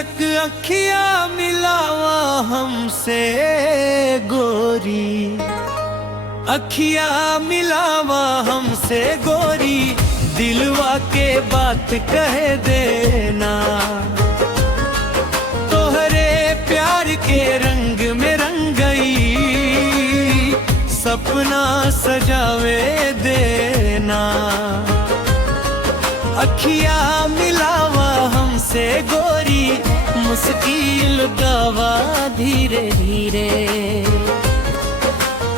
तक अखियां मिलावा हमसे गोरी, अखियां मिलावा हमसे गोरी, दिलवा के बात कह देना। तोहरे प्यार के रंग में रंग गई, सपना सजावे देना। अखियां मिलावा हमसे गोरी, मुश्किल गावा धीरे धीरे।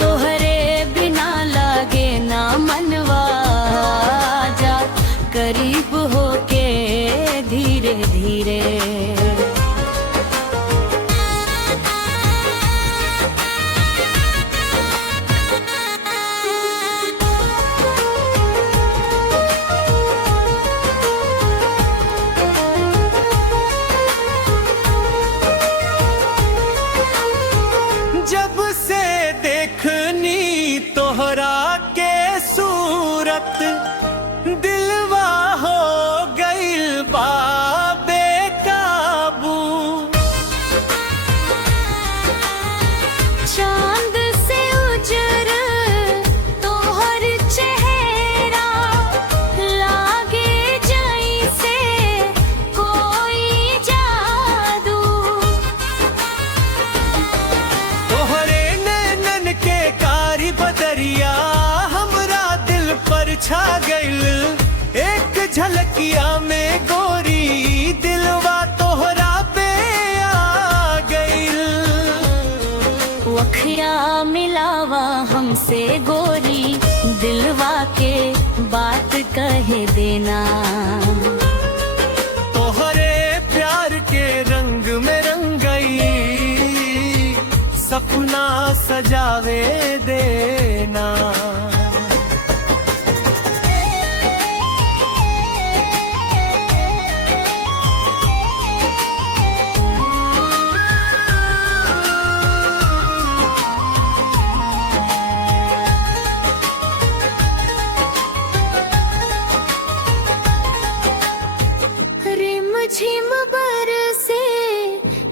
तोहरे बिना लागे ना मनवा, जा करीब होके धीरे धीरे। जब से देखनी तोहरा के सूरत, दिलवा हो गइल बा बेकाबू। चांद से उजर तोहर चेहरा, लागे जैसे कोई जादू। तोहरे नैनन के कारी बदरिया, हमरा दिल पर छा गइल। एक झलकिया में गोरी, दिलवा तोहरा पे आ गइल। अखियां मिलावा हमसे गोरी, दिलवा के बात कह देना। तोहरे प्यार के रंग में रंग गई, सपना सजावे देना। रिम झिम बरसे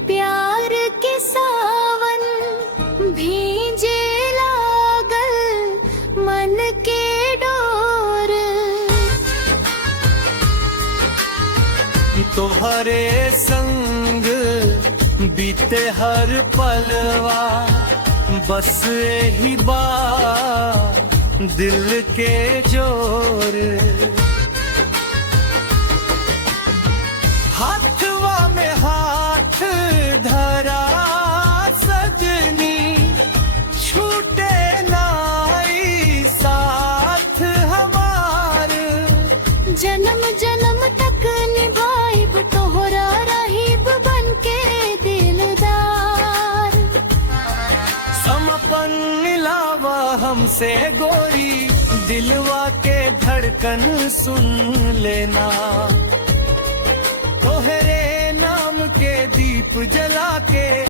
प्यार के सावन, भींजे लागल मन के डोर। तोहरे संग बीते हर पलवा, बस यही बात दिल के जोर। हाथवा में हाथ धरा सजनी, छूटे नाई साथ हमार। जन्म जन्म तक निभाइब तोहरा रहीब बनके दिलदार। समपन मिलावा हमसे गोरी, दिलवा के धड़कन सुन लेना। तोहरे नाम के दीप जला के